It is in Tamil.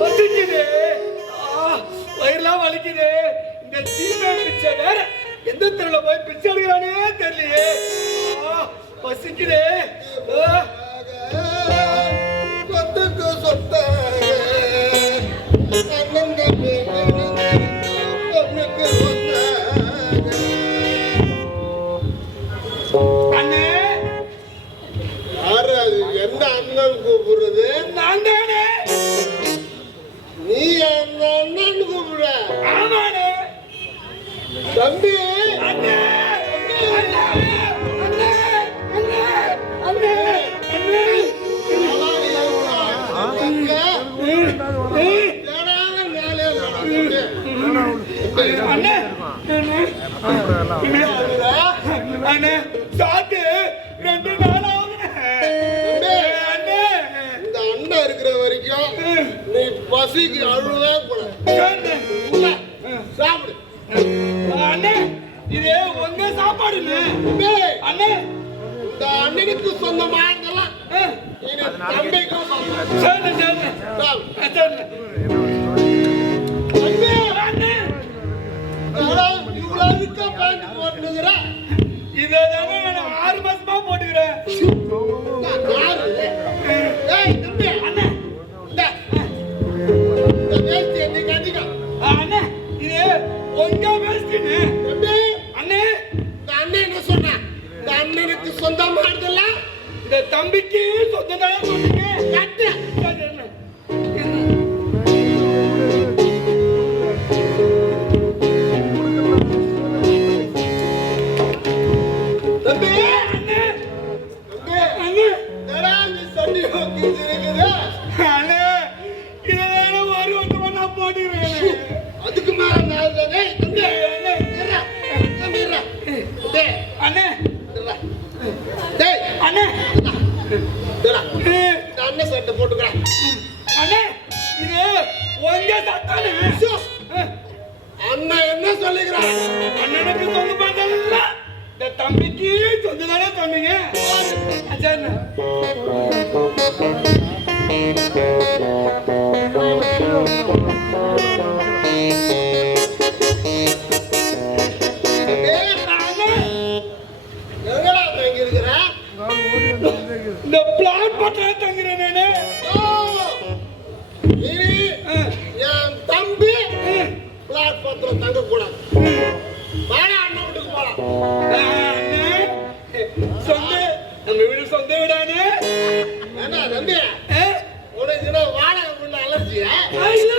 பசிக்குது, வயிறுலாம் வலிக்குது. இந்த சீமை பிச்சை வேற எந்த தெருவில் போய் பிச்சை எடுக்கிறானே தெரியலையே. பசிக்குது. சொத்துக்கு சொத்த அண்ணே, யாரு அது? என்ன அண்ணன் கூப்பிடுறது? நான் தானே. நீ என்ன அண்ணன் கூப்பிடுற? ஆமாண்ணே. தம்பி, அண்ணே, அண்ணே, அண்ணே, அண்ணே, அண்ணே, அண்ணே, அண்ணே. அண்ணே, அண்ணே, சாப்பிட்டு 2 நாள் ஆகுதுண்ணே. அண்ணே, இந்த அண்ணன் இருக்கிற வரைக்கும் நீ பசிக்கு அழுவே கூடாது. சரிண்ணே. சாப்பிடு. அண்ணே, இது உங்க சாப்பாடுண்ணே. அண்ணே, இந்த அண்ணனுக்கு சொந்தமானதெல்லாம் இனி தம்பிக்கும் சொந்தம். சரிண்ணே, சரிண்ணே, சாப்பிடு. சரிண்ணே. அண்ணே, அண்ணே, இவ்வளவு இருக்க பேண்ட் போட்டுக்கிற இதை தானே நான் 6 மாசமா போட்டுக்கிறேன். தம்பி, அண்ணே, இந்த வேஷ்டி நீ கட்டிக்க. அண்ணே, இது உங்க வேஷ்டிண்ணே. தம்பி, அண்ணே, இந்த அண்ணன் என்ன சொன்ன? இந்த அண்ணனுக்கு சொந்தமானதல்ல இந்த தம்பிக்கு சொந்தம் தானே சொன்னீங்க. கட்டு. சரி, அண்ணே. தம்பி, அண்ணே, தம்பி, அண்ணே, என்னடா நீ சொல்லி வைக்கிறது இருக்குது? அண்ணே, இதை தானே 1 வருஷமா நான் போட்டுக்கிறேன். அதுக்கு மேல நான் டேய் தம்பி, அண்ணே, இருடா. தம்பி, இருடா. டேய், அண்ணே, இருடா. டேய், அண்ணே, இருடா. இந்த அண்ணன் சட்டை போட்டுக்கிறேன். அண்ணே, இது உங்க சத்தானே. ஐயோ, அண்ணன் என்ன சொல்லிக்கிறான்? அண்ணனுக்கு சொந்த பண்ணல, இந்த தம்பிக்கு சொந்த தானே சொன்னீங்க. சரிண்ணே. அண்ணே, எங்கடா தங்கி இருக்கிற? இந்த பிளாட் பட்டா தங்குறேன் நானு. இனி என் தம்பி பிளாட்பாரத்தில் தங்க கூடாது. வாடா அண்ணன் வீட்டுக்கு போலாம். அண்ணே, சொந்த நம்ம வீடு சொந்த வீடானே. ஏண்டா தம்பி, உனக்கு என்ன வாடகை கொண்டு அலர்ஜியா? இல்ல